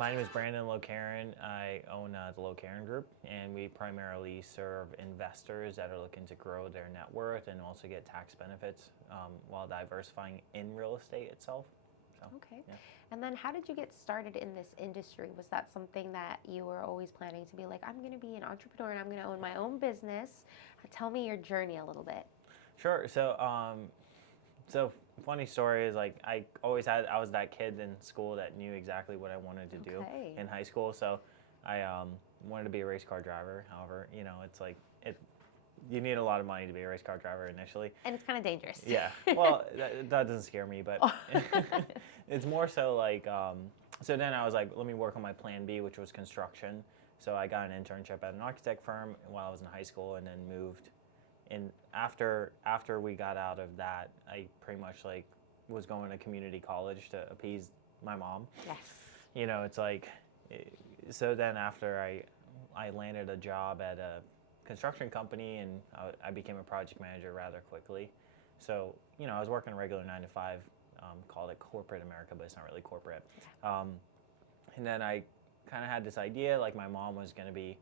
My name is Brandon Lowkaran. I own the Lowkaran Group, and we primarily serve investors that are looking to grow their net worth and also get tax benefits while diversifying in real estate itself. So, Okay. yeah. And then how did you get started in this industry? Was that something that you were always planning to be like, I'm going to be an entrepreneur and I'm going to own my own business? Tell me your journey a little bit. Sure. So funny story is like I was that kid in school that knew exactly what I wanted to do in high school. So I wanted to be a race car driver. However, it's like you need a lot of money to be a race car driver initially. And it's kind of dangerous. Yeah. Well, that doesn't scare me, but it's more so like so then I was like, let me work on my plan B, which was construction. So I got an internship at an architect firm while I was in high school, and then moved. And after we got out of that, I pretty much like was going to community college to appease my mom. Yes. It's like, so then after I landed a job at a construction company, and I became a project manager rather quickly. So, I was working a regular 9 to 5, called it corporate America, but it's not really corporate. And then I kind of had this idea, like my mom was going to be,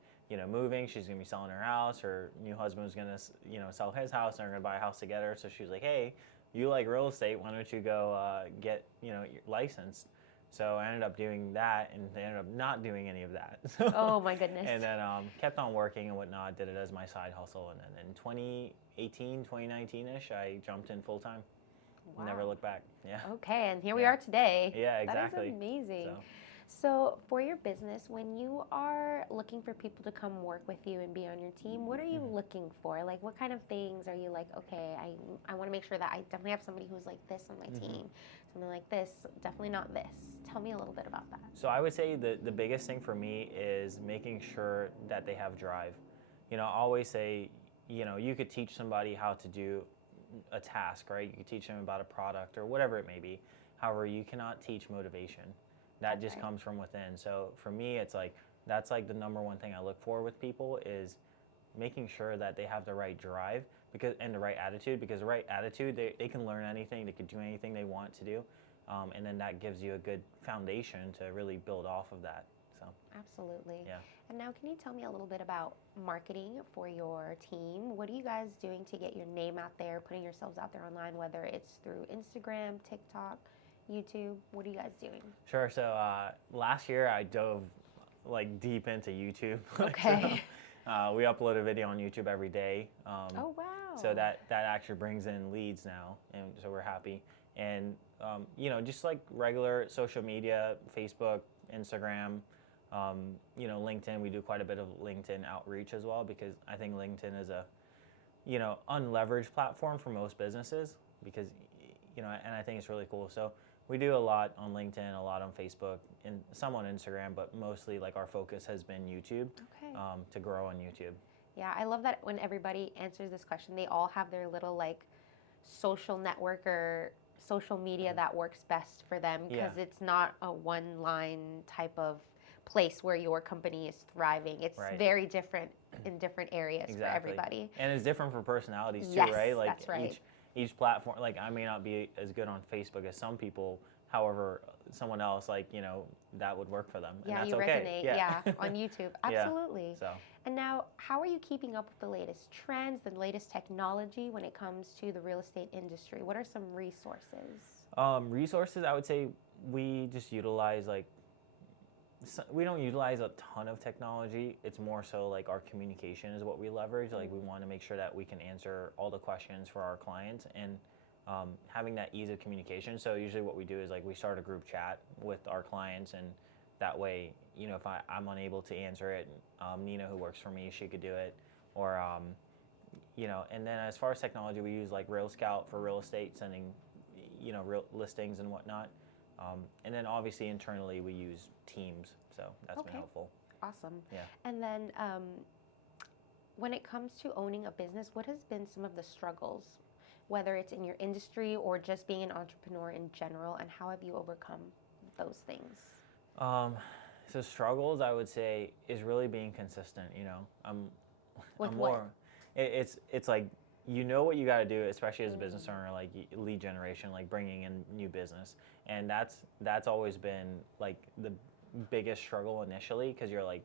moving. She's going to be selling her house. Her new husband was going to, sell his house, and they're going to buy a house together. So she was like, hey, you like real estate. Why don't you go get, your license? So I ended up doing that, and they ended up not doing any of that. Oh, my goodness. And then kept on working and whatnot, did it as my side hustle. And then in 2018, 2019-ish, I jumped in full time. Wow. Never looked back. Yeah. Okay, and here we are today. Yeah, exactly. That is amazing. So for your business, when you are looking for people to come work with you and be on your team, what are you looking for? Like, what kind of things are you like, okay, I want to make sure that I definitely have somebody who's like this on my team, something like this, definitely not this. Tell me a little bit about that. So I would say the biggest thing for me is making sure that they have drive. I always say, you could teach somebody how to do a task, right? You could teach them about a product or whatever it may be. However, you cannot teach motivation. That just comes from within. So for me, it's like, that's like the number one thing I look for with people is making sure that they have the right drive and the right attitude, because the right attitude, they can learn anything, they can do anything they want to do. And then that gives you a good foundation to really build off of that. So absolutely. Yeah. And now can you tell me a little bit about marketing for your team? What are you guys doing to get your name out there, putting yourselves out there online, whether it's through Instagram, TikTok, YouTube? What are you guys doing? Sure. So last year I dove like deep into YouTube. Okay. So, we upload a video on YouTube every day. Oh, wow. So that actually brings in leads now, and so we're happy. And just like regular social media, Facebook, Instagram, LinkedIn. We do quite a bit of LinkedIn outreach as well, because I think LinkedIn is a unleveraged platform for most businesses, because and I think it's really cool. So we do a lot on LinkedIn, a lot on Facebook, and some on Instagram, but mostly like our focus has been YouTube. To grow on YouTube. Yeah, I love that when everybody answers this question, they all have their little like social network or social media that works best for them, because it's not a one-line type of place where your company is thriving. It's very different in different areas for everybody. And it's different for personalities too, yes, right? Like that's right. Each platform, like I may not be as good on Facebook as some people. However, someone else, like, that would work for them. And yeah, that's you okay. resonate, on YouTube. Absolutely. So. And now, how are you keeping up with the latest trends, the latest technology when it comes to the real estate industry? What are some resources? Resources, I would say we just utilize we don't utilize a ton of technology. It's more so like our communication is what we leverage. Like we want to make sure that we can answer all the questions for our clients, and having that ease of communication. So usually what we do is like we start a group chat with our clients, and that way, if I'm unable to answer it, Nina, who works for me, she could do it. Or, and then as far as technology, we use like Rail Scout for real estate, sending, real listings and whatnot. And then obviously internally we use Teams, so that's been helpful. Awesome. Yeah. And then when it comes to owning a business, what has been some of the struggles, whether it's in your industry or just being an entrepreneur in general, and how have you overcome those things? So struggles, I would say, is really being consistent. I'm With more. What? It's like what you got to do, especially as a business owner, like lead generation, like bringing in new business, and that's always been like the biggest struggle initially, because you're like,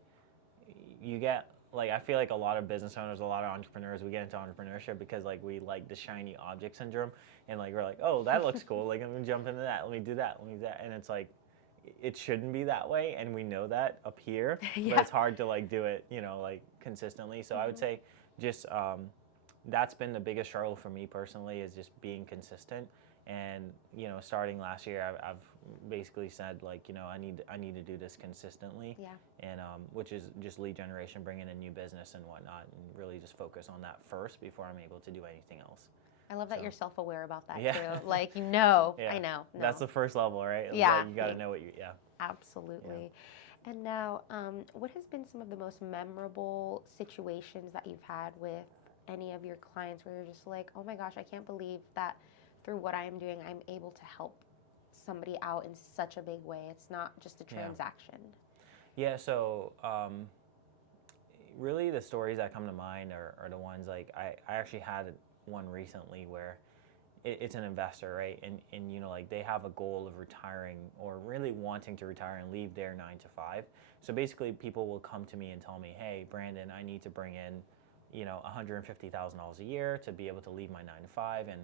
you get like, I feel like a lot of business owners, a lot of entrepreneurs, we get into entrepreneurship because like we like the shiny object syndrome, and like we're like, oh, that looks cool, like I'm gonna jump into that, let me do that, and it's like, it shouldn't be that way, and we know that up here, but it's hard to like do it, like consistently. So I would say just that's been the biggest struggle for me personally, is just being consistent. And starting last year, I've basically said like, I need to do this consistently. Yeah. And which is just lead generation, bringing in new business and whatnot, and really just focus on that first before I'm able to do anything else. I love that you're self-aware about that Yeah. too. Like, I know. No. That's the first level, right? Yeah. Like, you got to know what Absolutely. Yeah. And now, what has been some of the most memorable situations that you've had with any of your clients where you're just like, oh my gosh, I can't believe that through what I am doing, I'm able to help somebody out in such a big way. It's not just a transaction. Yeah, so really the stories that come to mind are the ones like, I actually had one recently where it's an investor, right? And like they have a goal of retiring, or really wanting to retire and leave their 9 to 5. So basically people will come to me and tell me, hey, Brandon, I need to bring in, $150,000 a year to be able to leave my 9 to 5. And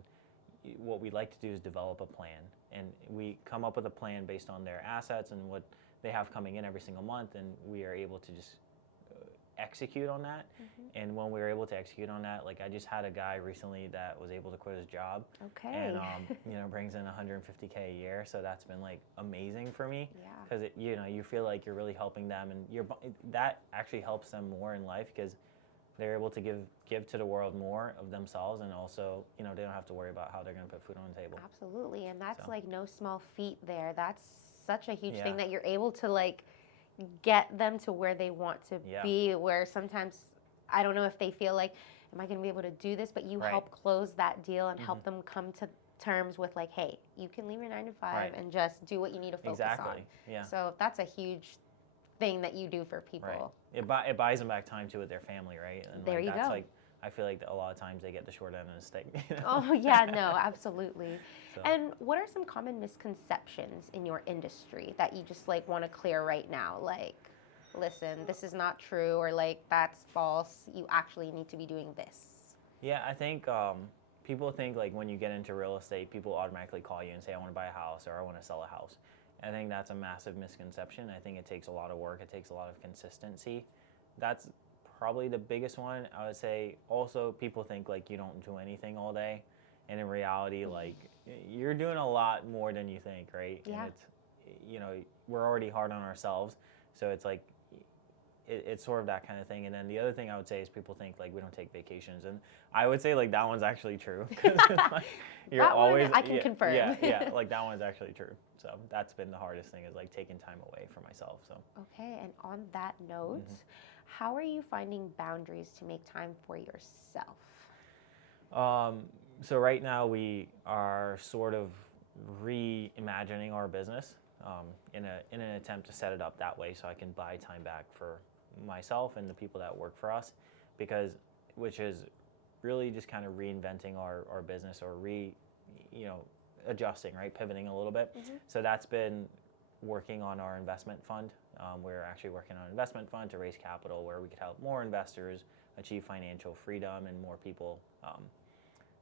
what we'd like to do is develop a plan, and we come up with a plan based on their assets and what they have coming in every single month, and we are able to just execute on that. And when we were able to execute on that, like I just had a guy recently that was able to quit his job, and brings in 150K a year. So that's been like amazing for me, because you feel like you're really helping them, and that actually helps them more in life, because they're able to give to the world more of themselves, and also, they don't have to worry about how they're going to put food on the table. Absolutely, and that's like no small feat there. That's such a huge thing that you're able to like get them to where they want to be, where sometimes, I don't know if they feel like, am I going to be able to do this? But you help close that deal and help them come to terms with like, hey, you can leave your 9 to 5 and just do what you need to focus on. Yeah. So that's a huge thing that you do for people. Right. It buys them back time too with their family, right? And there you go. Like, I feel like a lot of times they get the short end of the stick. Oh yeah, no, absolutely. So. And what are some common misconceptions in your industry that you just like want to clear right now? Like, listen, this is not true, or like that's false. You actually need to be doing this. Yeah, I think people think like when you get into real estate, people automatically call you and say, I want to buy a house, or I want to sell a house. I think that's a massive misconception. I think it takes a lot of work. It takes a lot of consistency. That's probably the biggest one. I would say also people think like you don't do anything all day. And in reality, like you're doing a lot more than you think, right? Yeah. And it's, we're already hard on ourselves. So it's like, it's sort of that kind of thing. And then the other thing I would say is people think like we don't take vacations, and I would say like that one's actually true. Like, you're that always one I can confirm. Yeah, like that one's actually true. So that's been the hardest thing, is like taking time away for myself. So okay, and on that note, how are you finding boundaries to make time for yourself? So right now we are sort of reimagining our business in an attempt to set it up that way, so I can buy time back for myself and the people that work for us, which is really just kind of reinventing our business, or adjusting, right, pivoting a little bit. So that's been working on our investment fund. We're actually working on an investment fund to raise capital where we could help more investors achieve financial freedom, and more people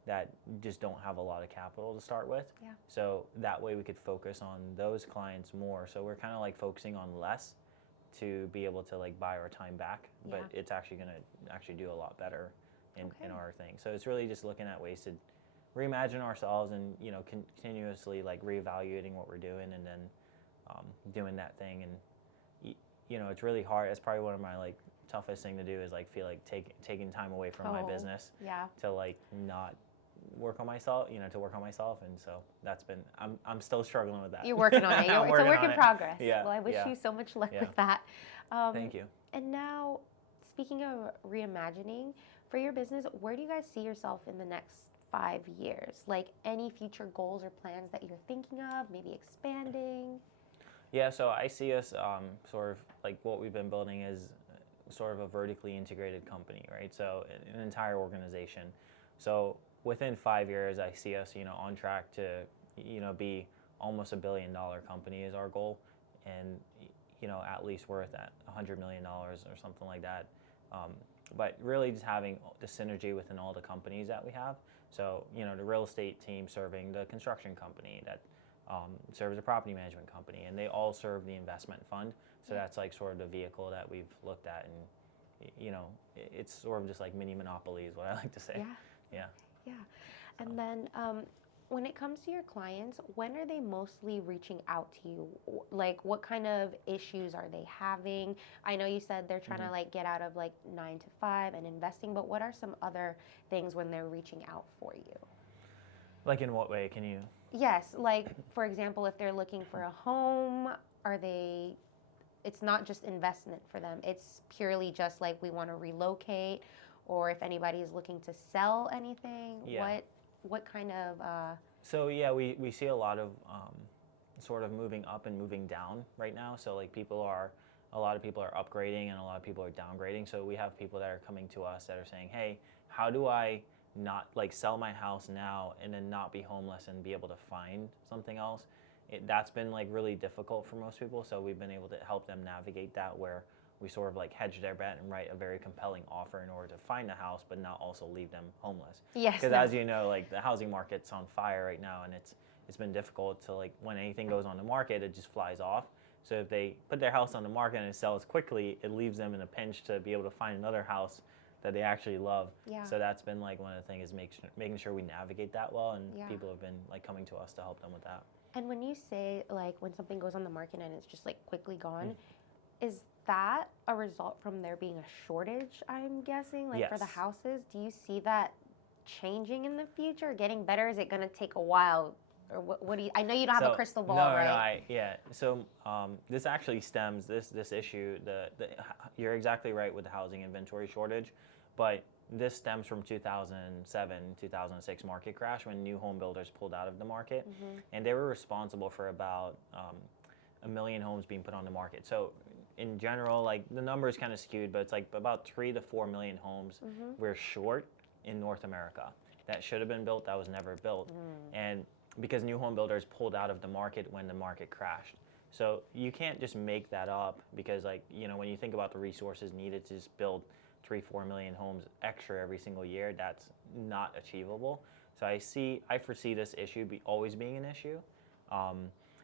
that just don't have a lot of capital to start with. Yeah. So that way we could focus on those clients more. So we're kind of like focusing on less to be able to like buy our time back, but it's actually going to actually do a lot better in our thing. So it's really just looking at ways to reimagine ourselves, and continuously like reevaluating what we're doing, and then doing that thing. And it's really hard. It's probably one of my like toughest thing to do, is like feel like taking time away from my business to like not work on myself, to work on myself. And so that's been, I'm still struggling with that. You're working on it. It's a work in progress. Yeah. Well, I wish you so much luck with that. Thank you. And now, speaking of reimagining, for your business, where do you guys see yourself in the next 5 years? Like any future goals or plans that you're thinking of, maybe expanding? Yeah, so I see us sort of like what we've been building is sort of a vertically integrated company, right? So an entire organization. So within 5 years, I see us, on track to, be almost $1 billion company is our goal. And, at least worth at $100 million or something like that. But really just having the synergy within all the companies that we have. So, the real estate team serving the construction company that serves the property management company, and they all serve the investment fund. So that's like sort of the vehicle that we've looked at, and it's sort of just like mini monopoly is what I like to say. Yeah. And then when it comes to your clients, when are they mostly reaching out to you? Like, what kind of issues are they having? I know you said they're trying to like get out of like 9 to 5 and investing, but what are some other things when they're reaching out for you? Like in what way? Can you? Yes, like for example, if they're looking for a home, it's not just investment for them. It's purely just like we want to relocate, or if anybody is looking to sell anything. Yeah. What kind of So yeah, we see a lot of sort of moving up and moving down right now. So like a lot of people are upgrading and a lot of people are downgrading. So we have people that are coming to us that are saying, hey, how do I not like sell my house now and then not be homeless and be able to find something else? That's been like really difficult for most people. So we've been able to help them navigate that, where we sort of like hedge their bet and write a very compelling offer in order to find a house, but not also leave them homeless. Yes. Because as you know, like the housing market's on fire right now, and it's been difficult to like when anything goes on the market, it just flies off. So if they put their house on the market and it sells quickly, it leaves them in a pinch to be able to find another house that they actually love. Yeah. So that's been like one of the things is making sure we navigate that well, and people have been like coming to us to help them with that. And when you say like when something goes on the market and it's just like quickly gone, is that a result from there being a shortage, I'm guessing, like for the houses? Do you see that changing in the future, getting better? Is it going to take a while? Or what do you, I know you don't have a crystal ball, right? So this actually stems, this issue, you're exactly right with the housing inventory shortage, but this stems from 2007, 2006 market crash when new home builders pulled out of the market, and they were responsible for about 1 million homes being put on the market. So in general, like the number is kind of skewed, but it's like about 3 to 4 million homes we're short in North America that should have been built that was never built, and because new home builders pulled out of the market when the market crashed. So you can't just make that up, because like when you think about the resources needed to just build 3-4 million homes extra every single year, that's not achievable. So I foresee this issue always being an issue.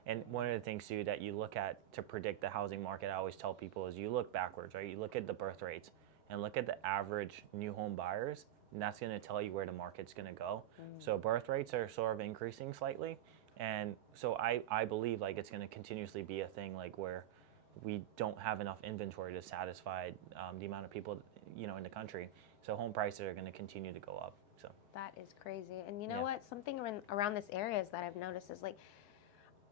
And one of the things too that you look at to predict the housing market, I always tell people, is you look backwards, right? You look at the birth rates and look at the average new home buyers, and that's going to tell you where the market's going to go. So birth rates are sort of increasing slightly, and so I believe like it's going to continuously be a thing, like where we don't have enough inventory to satisfy the amount of people in the country. So home prices are going to continue to go up. So that is crazy. And you know what? Something around this area is that I've noticed is like,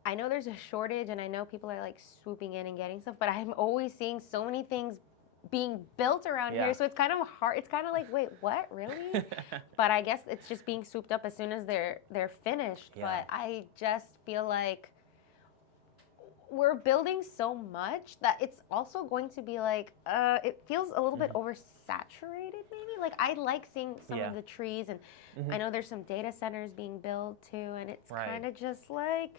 I know there's a shortage and I know people are like swooping in and getting stuff, but I'm always seeing so many things being built around here. So it's kind of hard. It's kind of like, wait, what, really? But I guess it's just being swooped up as soon as they're finished. But I just feel like we're building so much that it's also going to be like, it feels a little bit oversaturated maybe. Like I like seeing some of the trees, and I know there's some data centers being built too, and it's kind of just like,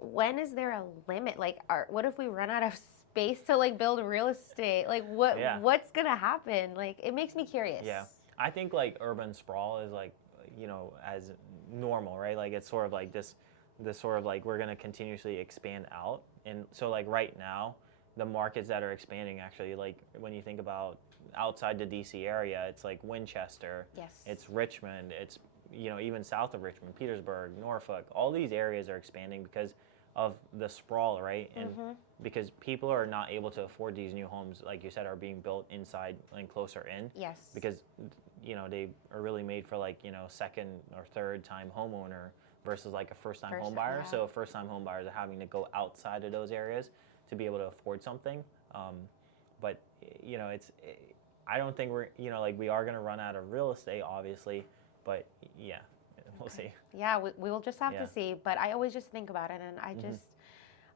when is there a limit? Like, what if we run out of space to like build real estate? Like what's gonna happen? Like it makes me curious. Yeah, I think like urban sprawl is like, as normal, right? Like it's sort of like this sort of like we're gonna continuously expand out. And so like right now, the markets that are expanding actually, like when you think about outside the DC area, it's like Winchester, it's Richmond, it's even south of Richmond, Petersburg, Norfolk, all these areas are expanding because of the sprawl, right? And because people are not able to afford these new homes, like you said, are being built inside and closer in. Yes. Because they are really made for like second or third time homeowner versus like a first time home buyer. So first time home buyers are having to go outside of those areas to be able to afford something. But I don't think we're like we are going to run out of real estate, obviously. But we'll see. Yeah, we will just have to see. But I always just think about it, and I just,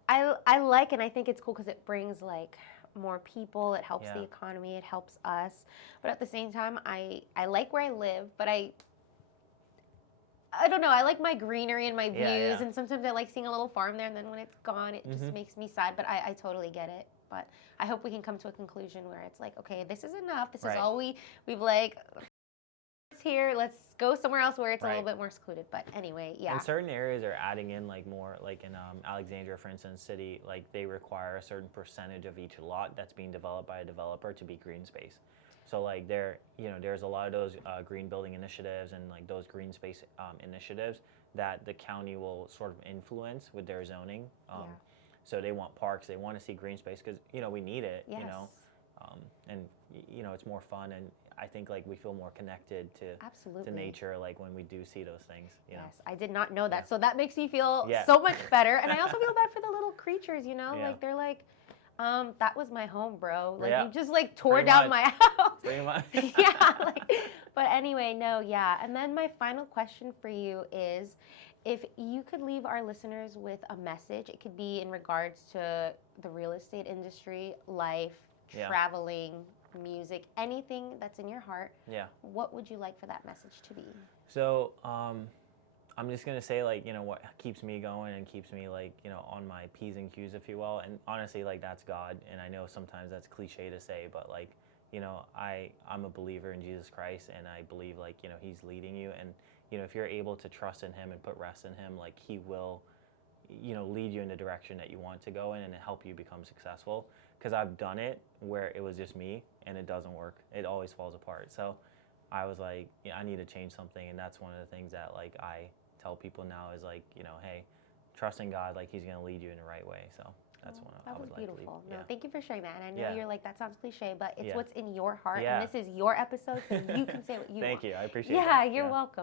I like, and I think it's cool because it brings like more people. It helps the economy. It helps us. But at the same time, I like where I live, but I don't know. I like my greenery and my views, and sometimes I like seeing a little farm there, and then when it's gone, it just makes me sad. But I totally get it. But I hope we can come to a conclusion where it's like, okay, this is enough. This is Right. all we've like here. Let's go somewhere else where it's a Right. little bit more secluded. But anyway, yeah. And certain areas are adding in like more, like in Alexandria, for instance, city, like they require a certain percentage of each lot that's being developed by a developer to be green space. So like there's a lot of those green building initiatives and like those green space initiatives that the county will sort of influence with their zoning. So they want parks, they want to see green space because we need it. Yes. And it's more fun, and I think like we feel more connected to nature like when we do see those things. Yes, I did not know that, so that makes me feel Yeah. so much better. And I also feel bad for the little creatures. Yeah. Like they're like, that was my home, bro. Like Yeah. you just like tore Pretty down much. my house. Pretty much. Yeah. But anyway, no, yeah. And then my final question for you is, if you could leave our listeners with a message, it could be in regards to the real estate industry, life, Yeah. traveling, music, anything that's in your heart. Yeah. What would you like for that message to be? So I'm just gonna say like what keeps me going and keeps me like on my P's and Q's, if you will. And honestly, like that's God. And I know sometimes that's cliche to say, but like I'm a believer in Jesus Christ, and I believe like He's leading you, and if you're able to trust in Him and put rest in Him, like He will lead you in the direction that you want to go in and help you become successful. Because I've done it where it was just me and it doesn't work. It always falls apart. So I was like, I need to change something, and that's one of the things that like I tell people now is like, hey, trust in God, like He's gonna lead you in the right way. So that's one I would like to leave. Beautiful. Yeah. No, thank you for sharing that. And I know you're like, that sounds cliche, but it's Yeah. what's in your heart, Yeah. and this is your episode, so you can say what you want. Thank you. I appreciate it. Yeah, you're welcome.